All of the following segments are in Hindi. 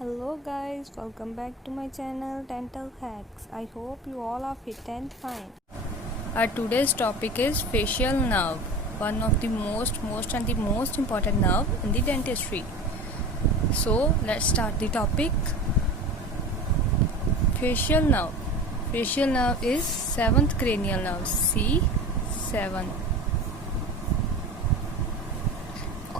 Hello guys, welcome back to my channel Dental Hacks. I hope you all are fit and fine. Our today's topic is facial nerve, one of the most important nerve in the dentistry. So let's start the topic. Facial nerve. Facial nerve is 7th cranial nerve, C7.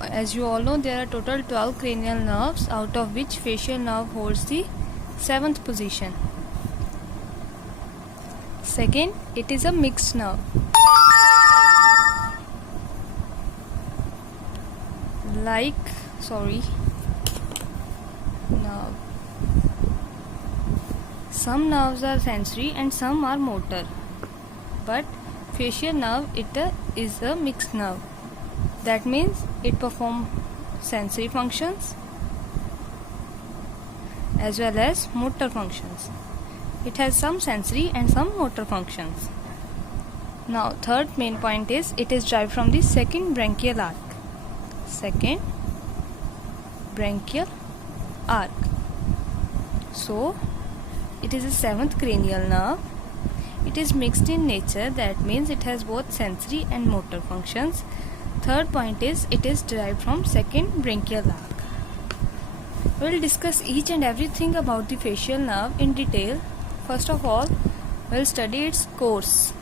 As you all know, there are total 12 cranial nerves, out of which facial nerve holds the 7th position. Second, it is a mixed nerve. Nerve. Some nerves are sensory and some are motor. But facial nerve, it is a mixed nerve. That means it performs sensory functions as well as motor functions. It has some sensory and some motor functions. Now, third main point is it is derived from the second branchial arc. Second branchial arc. So, it is a 7th cranial nerve. It is mixed in nature. That means it has both sensory and motor functions. Third point is it is derived from second branchial arc. We will discuss each and everything about the facial nerve in detail. First of all, we will study its course.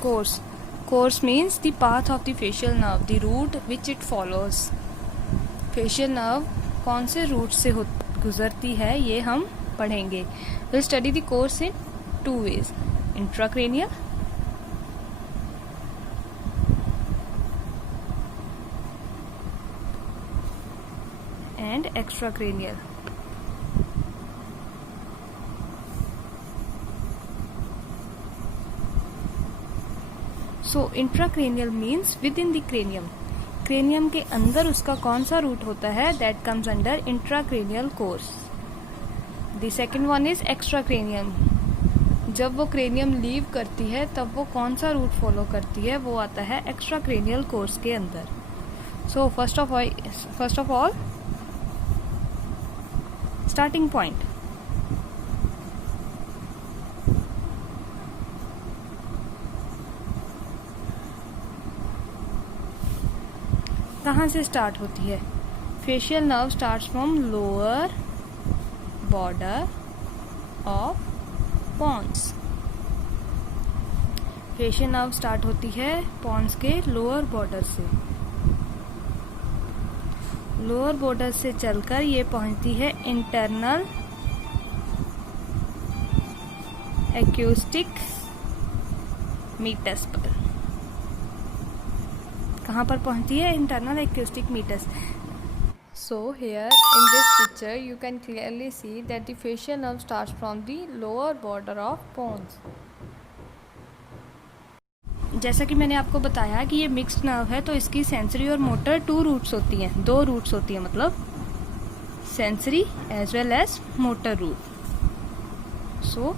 Course means the path of the facial nerve, the route which it follows. Facial nerve कौन से रूट से गुजरती है ये हम पढ़ेंगे. We will study the course in two ways. Intracranial and extracranial. So intracranial means within the cranium. Cranium के अंदर उसका कौन सा रूट होता है, that comes under intracranial course. The second one is extracranial. जब वो क्रेनियम लीव करती है तब वो कौन सा रूट फॉलो करती है, वो आता है एक्स्ट्रा क्रेनियल कोर्स के अंदर. So first of all starting point. कहाँ से स्टार्ट होती है? Facial nerve starts from lower border of pons. Facial nerve start होती है पॉन्स के लोअर बॉर्डर से. लोअर बॉर्डर से चलकर ये पहुंचती है इंटरनल एक्यूस्टिक मीटस पर. कहाँ पर पहुंचती है? Internal acoustic meatus. So here in this picture you can clearly see that the facial nerve starts from the lower border of pons. जैसा कि मैंने आपको बताया कि ये मिक्स्ड नर्व है, तो इसकी सेंसरी और मोटर दो रूट्स होती हैं, मतलब sensory as well as motor root. So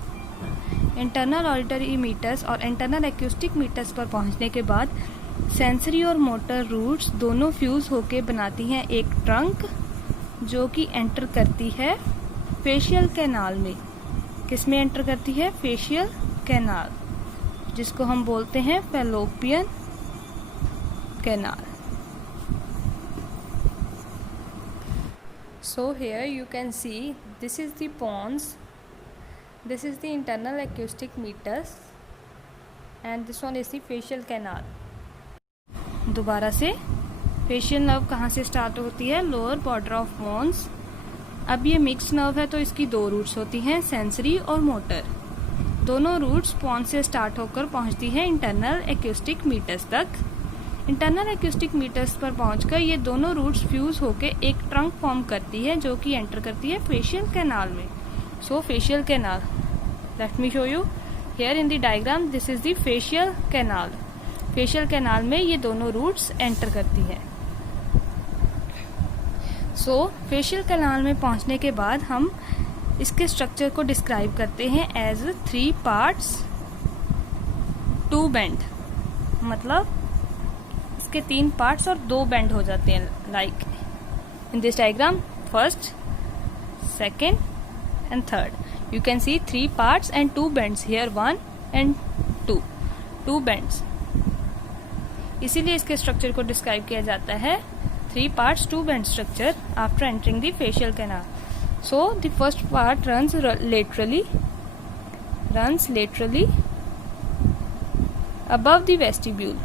internal auditory meatus और इंटरनल एक्यूस्टिक मीटस पर पहुंचने के बाद सेंसरी और मोटर रूट्स दोनों फ्यूज होके बनाती हैं एक ट्रंक, जो कि एंटर करती है फेशियल कैनाल में. किस में एंटर करती है? फेशियल कैनाल, जिसको हम बोलते हैं fallopian canal. So here you can see this is the pons, this is the internal acoustic meatus and this one is the facial canal. दोबारा से फेशियल नर्व कहाँ से स्टार्ट होती है? Lower border of pons. अब ये मिक्स नर्व है तो इसकी दो रूट्स होती हैं, सेंसरी और मोटर. दोनों रूट्स पॉन्स से स्टार्ट होकर पहुंचती हैं इंटरनल एक्यूस्टिक मीटस तक. इंटरनल एक्यूस्टिक मीटस पर पहुंचकर ये दोनों रूट्स फ्यूज होकर एक ट्रंक फॉर्म करती है, जो कि एंटर करती है फेशियल कैनाल में. So facial canal, let me show you here in the diagram. This is the facial canal. Facial canal में ये दोनों रूट्स एंटर करती है. सो फेशियल कैनाल में पहुंचने के बाद हम इसके स्ट्रक्चर को डिस्क्राइब करते हैं एज 3 पार्ट्स 2 बेंड. मतलब इसके 3 पार्ट्स और 2 बेंड हो जाते हैं, like in this diagram first, second and third. You can see 3 parts and 2 bends here, 1 and 2 bends. इसीलिए इसके स्ट्रक्चर को डिस्क्राइब किया जाता है 3 parts 2 bend structure after entering the facial canal. So the first part runs laterally above the vestibule.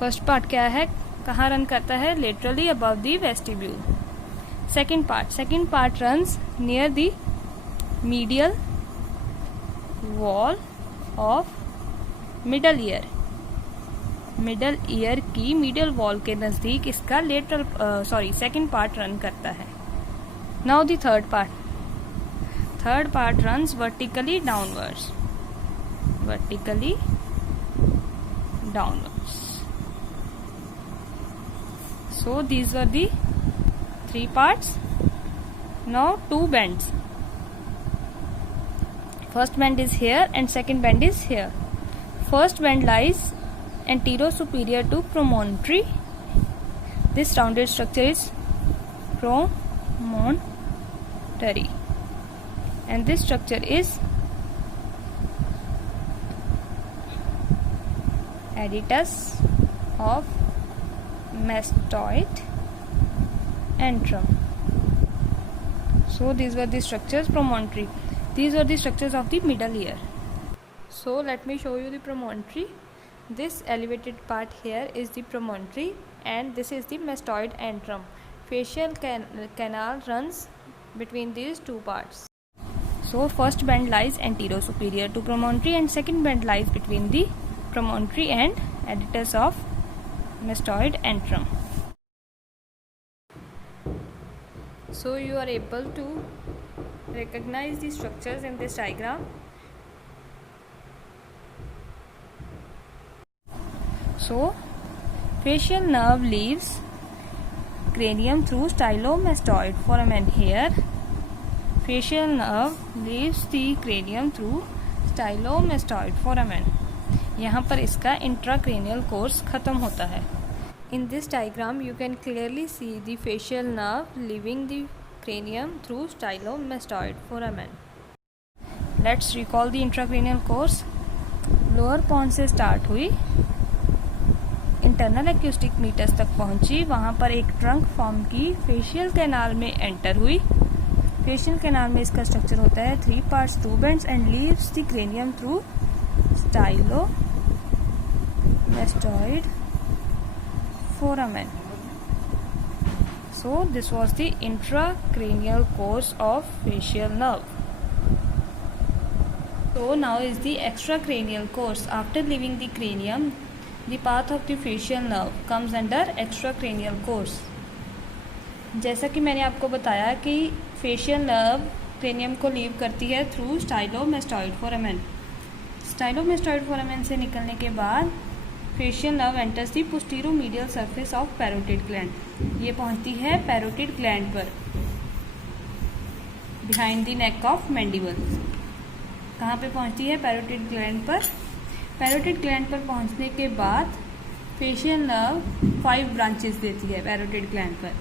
First part क्या है, कहाँ रन करता है, laterally above the vestibule. second part runs near the medial wall of middle ear की मिडल वॉल के नजदीक इसका सेकेंड पार्ट रन करता है। Now the third part runs vertically downwards. So these were the 3 parts. Now 2 bends. First bend is here and second bend is here. First bend lies anterior-superior to promontory. This rounded structure is promontory, and this structure is adductus of mastoid antrum. So these were the structures promontory. These are the structures of the middle ear. So let me show you the promontory. This elevated part here is the promontory and this is the mastoid antrum. Facial canal runs between these 2 parts. So first bend lies anterior-superior to promontory and second bend lies between the promontory and adductus of mastoid antrum. So you are able to recognize the structures in this diagram. So facial nerve leaves cranium through stylomastoid foramen. Here facial nerve leaves the cranium through stylomastoid foramen. यहाँ पर इसका intracranial course खत्म होता है. In this diagram you can clearly see the facial nerve leaving the cranium through stylomastoid foramen. Let's recall the intracranial course. Lower pons से स्टार्ट हुई, इंटरनल एक्यूस्टिक मीटर्स तक पहुंची, वहां पर एक ट्रंक फॉर्म की, फेशियल कैनाल में एंटर हुई. फेशियल कैनाल में इसका स्ट्रक्चर होता है 3 parts 2 bends and leaves the cranium through stylomastoid foramen. So this was the intracranial course of facial nerve. So now is the extracranial course. After leaving the cranium, the path of the facial nerve comes under extracranial course. जैसा कि मैंने आपको बताया कि फेशियल नर्व क्रेनियम को लीव करती है through stylomastoid foramen. Stylomastoid foramen से निकलने के बाद facial nerve enters the posteromedial surface of parotid gland. ये पहुंचती है पैरोटिड ग्लैंड पर, behind the neck of mandible. कहाँ पे पहुंचती है? पैरोटिड ग्लैंड पर. पैरोटिड ग्लैंड पर पहुंचने के बाद फेशियल नर्व 5 ब्रांचेस देती है पैरोटिड ग्लैंड पर.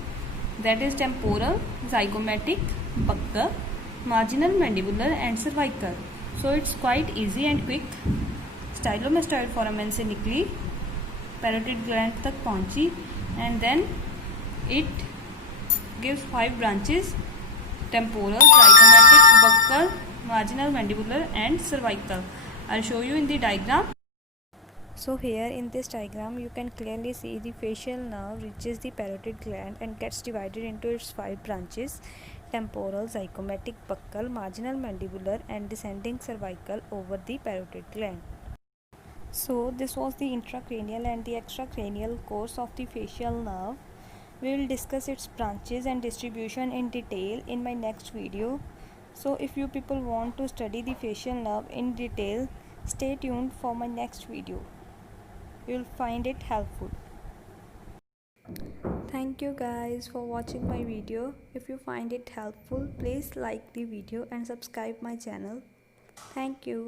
That is temporal, zygomatic, buccal, marginal mandibular and cervical. So it's quite easy and quick. Stylomastoid foramen से निकली, पैरोटिड ग्लैंड तक पहुंची, and then it gives 5 branches: temporal, zygomatic, buccal, marginal mandibular and cervical. I'll show you in the diagram. So here in this diagram you can clearly see the facial nerve reaches the parotid gland and gets divided into its 5 branches: temporal, zygomatic, buccal, marginal mandibular and descending cervical over the parotid gland. So this was the intracranial and the extracranial course of the facial nerve. We will discuss its branches and distribution in detail in my next video. So if you people want to study the facial nerve in detail, stay tuned for my next video. You will find it helpful. Thank you guys for watching my video. If you find it helpful, please like the video and subscribe my channel. Thank you.